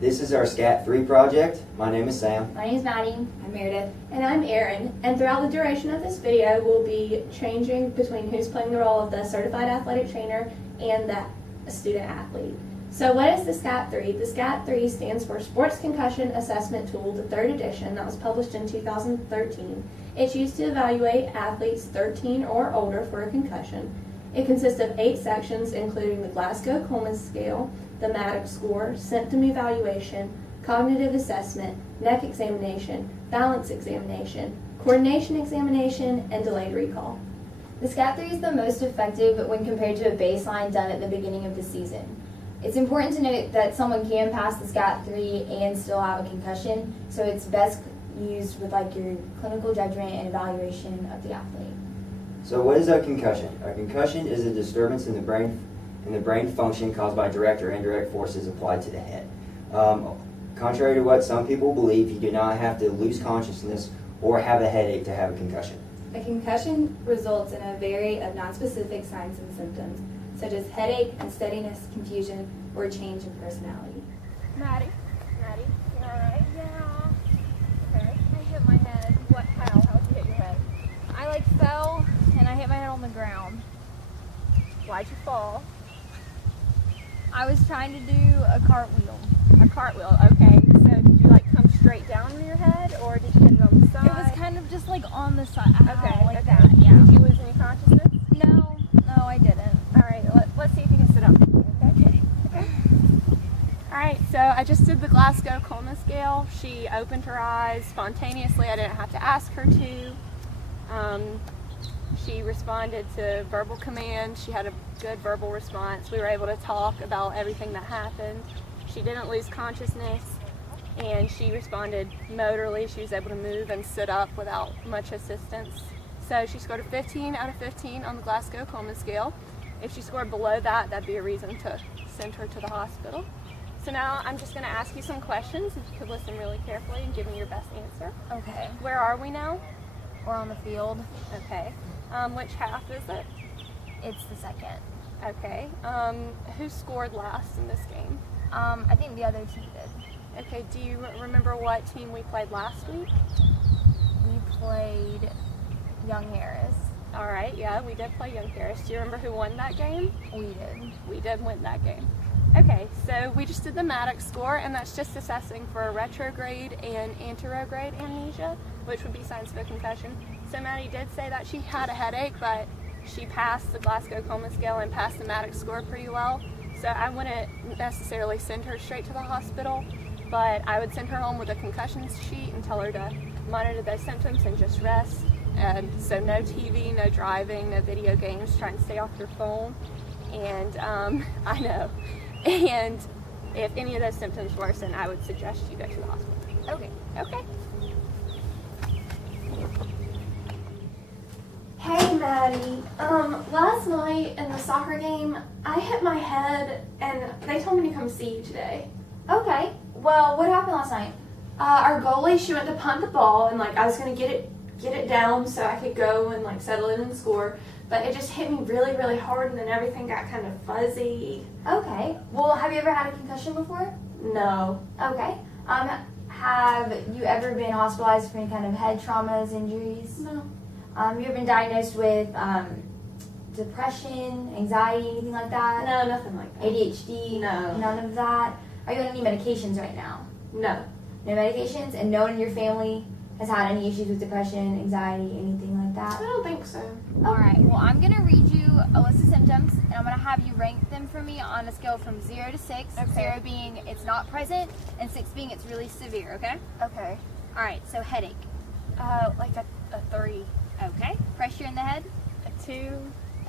This is our SCAT 3 project. My name is Sam. My name is Maddie. I'm Meredith. And I'm Erin. And throughout the duration of this video, we'll be changing between who's playing the role of the certified athletic trainer and the student athlete. So what is the SCAT 3? The SCAT 3 stands for Sports Concussion Assessment Tool, the 3rd edition that was published in 2013. It's used to evaluate athletes 13 or older for a concussion. It consists of 8 sections, including the Glasgow-Coleman scale, the Maddox score, symptom evaluation, cognitive assessment, neck examination, balance examination, coordination examination, and delayed recall. The SCAT 3 is the most effective when compared to a baseline done at the beginning of the season. It's important to note that someone can pass the SCAT 3 and still have a concussion, so it's best used with your clinical judgment and evaluation of the athlete. So what is a concussion? A concussion is a disturbance in the brain function caused by direct or indirect forces applied to the head. Contrary to what some people believe, you do not have to lose consciousness or have a headache to have a concussion. A concussion results in a array of nonspecific signs and symptoms, such as headache, unsteadiness, confusion, or change in personality. Maddie, you alright? Yeah. Okay. I hit my head. How'd you hit your head? I fell and I hit my head on the ground. Why'd you fall? I was trying to do a cartwheel. A cartwheel, okay. So did you come straight down on your head or did you hit it on the side? It was kind of just on the side. Okay, like okay. that, yeah. Did you lose any consciousness? No, I didn't. Alright, let's see if you can sit up. Okay. Alright, so I just did the Glasgow-Coleman scale. She opened her eyes spontaneously. I didn't have to ask her to. She responded to verbal commands. She had a good verbal response. We were able to talk about everything that happened. She didn't lose consciousness, and she responded motorly. She was able to move and sit up without much assistance. So she scored a 15 out of 15 on the Glasgow-Coleman scale. If she scored below that, that'd be a reason to send her to the hospital. So now I'm just going to ask you some questions. If you could listen really carefully and give me your best answer. Okay. Where are we now? We're on the field. Okay. Which half is it? It's the second. Okay. Who scored last in this game? I think the other team did. Okay. Do you remember what team we played last week? We played Young Harris. All right. Yeah, we did play Young Harris. Do you remember who won that game? We did. We did win that game. Okay, so we just did the Maddox score, and that's just assessing for retrograde and anterograde amnesia, which would be signs of a concussion. So Maddie did say that she had a headache, but she passed the Glasgow-Coleman scale and passed the Maddox score pretty well. So I wouldn't necessarily send her straight to the hospital, but I would send her home with a concussion sheet and tell her to monitor those symptoms and just rest. And so no TV, no driving, no video games, trying to stay off your phone. And I know. And if any of those symptoms worsen, I would suggest you go to the hospital. Okay. Okay. Hey Maddie, last night in the soccer game, I hit my head and they told me to come see you today. Okay. Well, what happened last night? Our goalie, she went to punt the ball and I was gonna get it down so I could go and settle it and score. But it just hit me really, really hard and then everything got kind of fuzzy. Okay. Well, have you ever had a concussion before? No. Okay. Have you ever been hospitalized for any kind of head traumas, injuries? No. Have you ever been diagnosed with depression, anxiety, anything like that? No, nothing like that. ADHD? No. None of that? Are you on any medications right now? No. No medications? And no one in your family has had any issues with depression, anxiety, anything like I that? don't think so. Alright, well I'm going to read you a list of symptoms and I'm going to have you rank them for me on a scale from 0 to 6. Okay. 0 being it's not present and 6 being it's really severe, okay? Okay. Alright, so headache. Like a 3. Okay. Pressure in the head? A 2.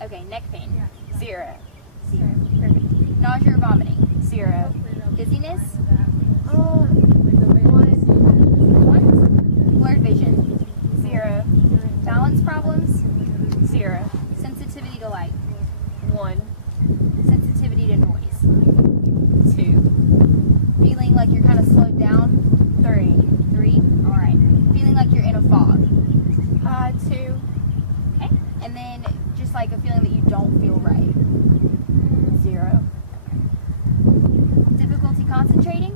Okay, neck pain? 0. Perfect. Nausea or vomiting? 0. Dizziness? 1. Blurred vision? 0. Balance problems? 0. Sensitivity to light? 1. Sensitivity to noise? 2. Feeling like you're kind of slowed down? 3. 3? Alright. Feeling like you're in a fog? 2. Okay. And then just a feeling that you don't feel right? 0. Difficulty concentrating?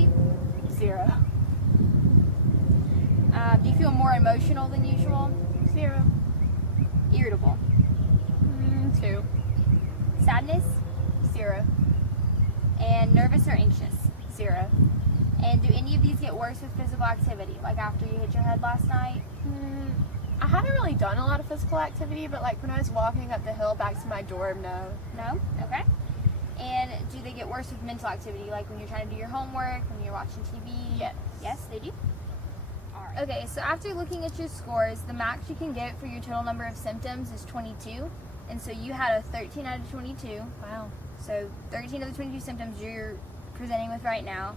sleep? 0. Do you feel more emotional than usual? 0. Irritable? 2. Sadness? 0. And nervous or anxious? 0. And do any of these get worse with physical activity, like after you hit your head last night? I haven't really done a lot of physical activity, but like when I was walking up the hill back to my dorm, no. No? Okay. And do they get worse with mental activity, like when you're trying to do your homework, when you're watching TV? Yes. Yes, they do? Alright. Okay, so after looking at your scores, the max you can get for your total number of symptoms is 22. And so you had a 13 out of 22. Wow. So 13 of the 22 symptoms you're presenting with right now.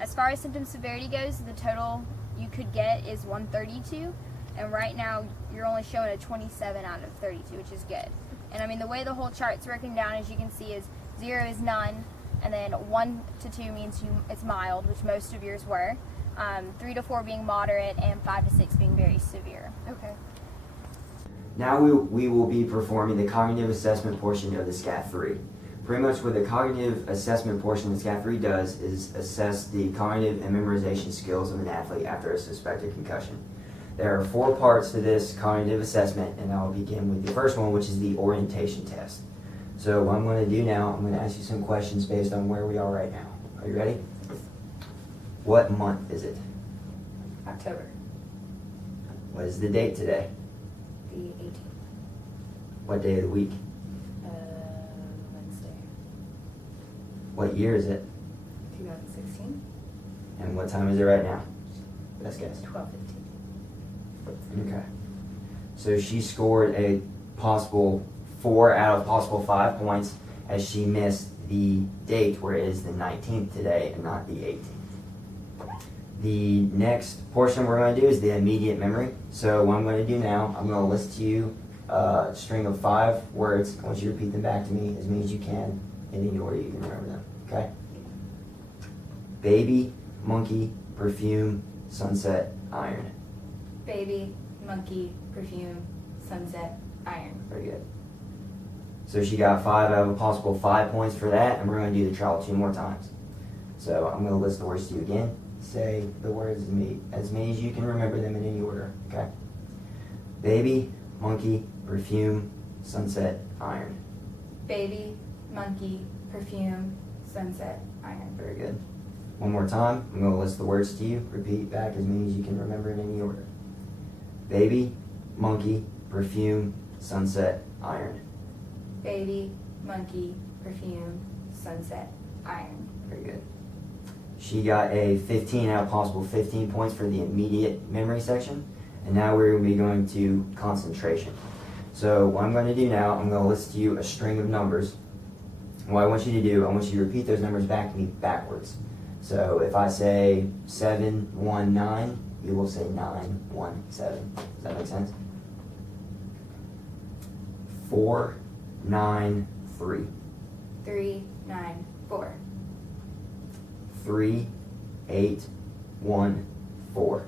As far as symptom severity goes, the total you could get is 132. And right now, you're only showing a 27 out of 32, which is good. And I mean, the way the whole chart's broken down, as you can see, is 0 is none, and then 1 to 2 means it's mild, which most of yours were. 3 to 4 being moderate, and 5 to 6 being very severe. Okay. Now we will be performing the cognitive assessment portion of the SCAT 3. Pretty much what the cognitive assessment portion of the SCAT 3 does is assess the cognitive and memorization skills of an athlete after a suspected concussion. There are 4 parts to this cognitive assessment, and I'll begin with the first one, which is the orientation test. So what I'm going to do now, I'm going to ask you some questions based on where we are right now. Are you ready? What month is it? October, What is the date today? the 18th, What day of the week? Wednesday, What year is it? 2016, And what time is it right now? Best guess. 12:15. Okay. So she scored a possible 4 out of possible 5 points as she missed the date where it is the 19th today and not the 18th. The next portion we're going to do is the immediate memory. So what I'm going to do now, I'm going to list to you a string of 5 words. I want you to repeat them back to me as many as you can in any order you can remember them. Okay? Baby, monkey, perfume, sunset, iron. Baby, monkey, perfume, sunset, iron. Very good. So she got 5 out of a possible 5 points for that, and we're going to do the trial 2 more times. So I'm going to list the words to you again. Say the words as many as you can remember them in any order, okay? Baby, monkey, perfume, sunset, iron. Baby, monkey, perfume, sunset, iron. Very good. One more time. I'm going to list the words to you. Repeat back as many as you can remember in any order. Baby, monkey, perfume, sunset, iron. Baby, monkey, perfume, sunset, iron. Very good. She got a 15 out of possible 15 points for the immediate memory section. And now we're going to be going to concentration. So what I'm going to do now, I'm going to list to you a string of numbers. And what I want you to do, I want you to repeat those numbers back to me backwards. So if I say 719, you will say 917. Does that make sense? 493. 394. 3814.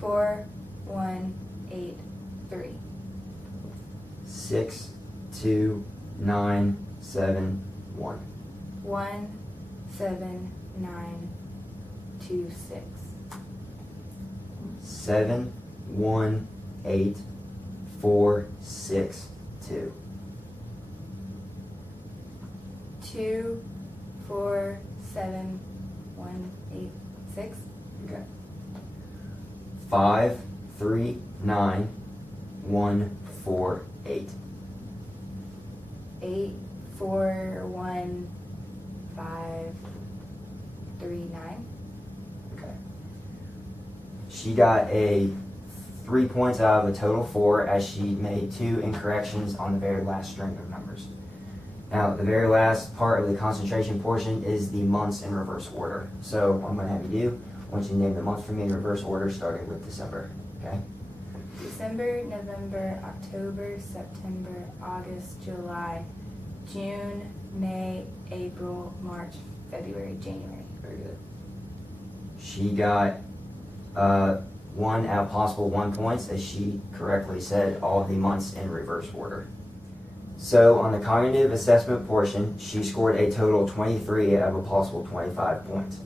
4183. 62971. 17926. 718462. 247186. Okay. 539148. 841539. Okay. She got a 3 points out of a total 4 as she made 2 incorrections on the very last string of numbers. Now, the very last part of the concentration portion is the months in reverse order. So what I'm going to have you do, I want you to name the months for me in reverse order, starting with December. Okay? December, November, October, September, August, July, June, May, April, March, February, January. Very good. She got 1 out of possible 1 points as she correctly said all of the months in reverse order. So on the cognitive assessment portion, she scored a total of 23 out of a possible 25 points.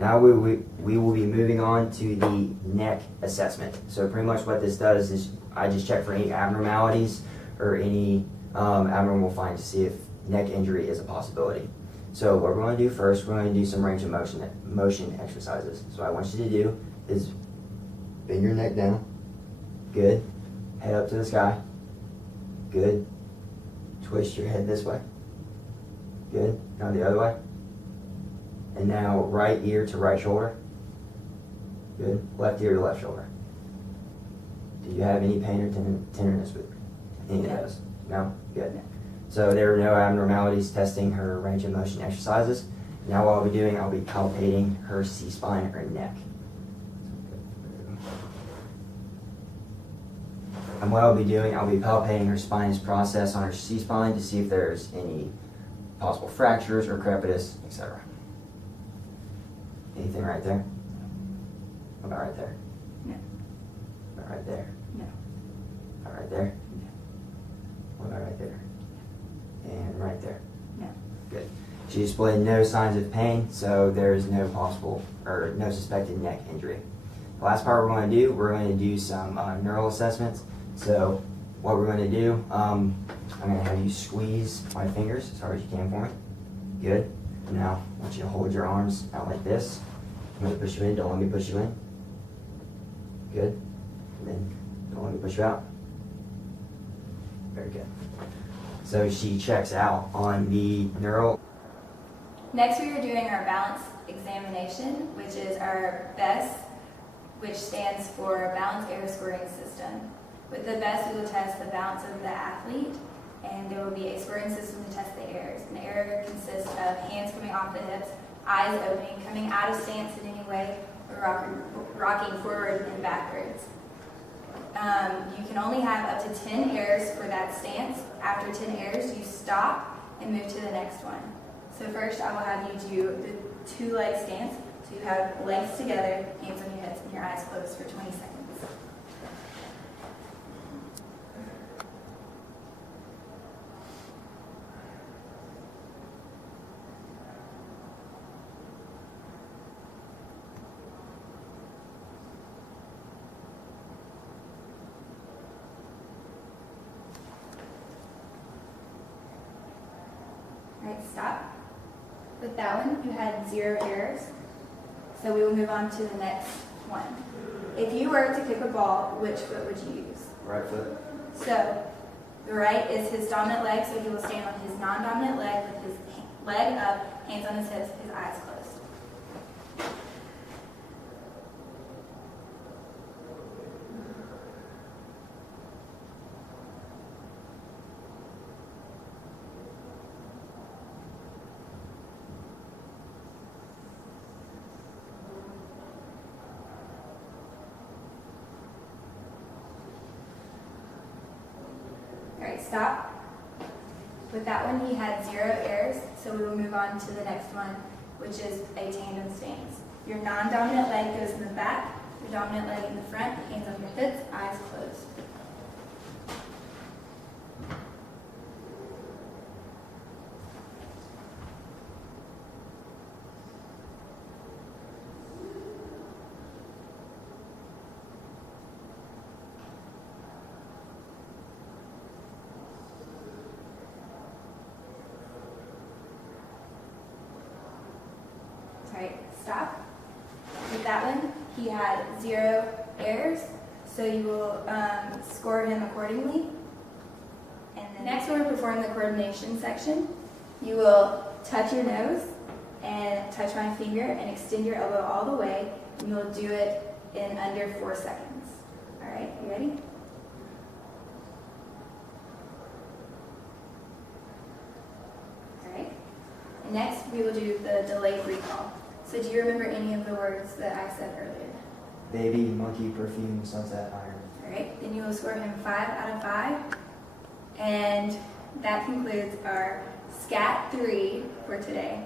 Now we will be moving on to the neck assessment. So pretty much what this does is I just check for any abnormalities or any abnormal findings to see if neck injury is a possibility. So what we're going to do first, we're going to do some range of motion exercises. So what I want you to do is bend your neck down. Good. Head up to the sky. Good. Twist your head this way. Good. Now the other way. And now right ear to right shoulder. Good. Left ear to left shoulder. Do you have any pain or tenderness with any of those? No? Good. No. So there are no abnormalities testing her range of motion exercises. Now what I'll be doing, I'll be palpating her C-spine or neck. And what I'll be doing, I'll be palpating her spinous process on her C-spine to see if there's any possible fractures or crepitus, etc. Anything right there? What about right there? No. What about right there? No. What about right there? No. What about right there? And right there? No. Good. She displayed no signs of pain, so there is no possible or no suspected neck injury. The last part we're going to do some neural assessments. So what we're going to do, I'm going to have you squeeze my fingers as hard as you can for me. Good. Now I want you to hold your arms out like this. I'm going to push you in. Don't let me push you in. Good. And then don't let me push you out. Very good. So she checks out on the neural. Next, we are doing our balance examination, which is our BESS, which stands for Balance Error Scoring System. With the BESS, we will test the balance of the athlete, and there will be a scoring system to test the errors. An error consists of hands coming off the hips, eyes opening, coming out of stance in any way, or rocking forward and backwards. You can only have up to 10 errors for that stance. After 10 errors, you stop and move to the next one. So first, I will have you do the two-leg stance. So you have legs together, hands on your hips, and your eyes closed for 20 seconds. All right, stop. With that one, you had 0 errors. So we will move on to the next one. If you were to kick a ball, which foot would you use? Right foot. So the right is his dominant leg, so he will stand on his non-dominant leg with his leg up, hands on his hips, his eyes closed. All right, stop. With that one, he had 0 errors, so we will move on to the next one, which is a tandem stance. Your non-dominant leg goes in the back, your dominant leg in the front, hands on your hips, eyes closed. Right, stop. With that one, he had 0 errors, so you will score him accordingly. And then next, we're going to perform the coordination section. You will touch your nose and touch my finger and extend your elbow all the way, and you'll do it in under 4 seconds. All right, you ready? All right. And next, we will do the delayed recall. So do you remember any of the words that I said earlier? Baby, monkey, perfume, sunset, iron. All right, then you will score him 5 out of 5. And that concludes our SCAT 3 for today.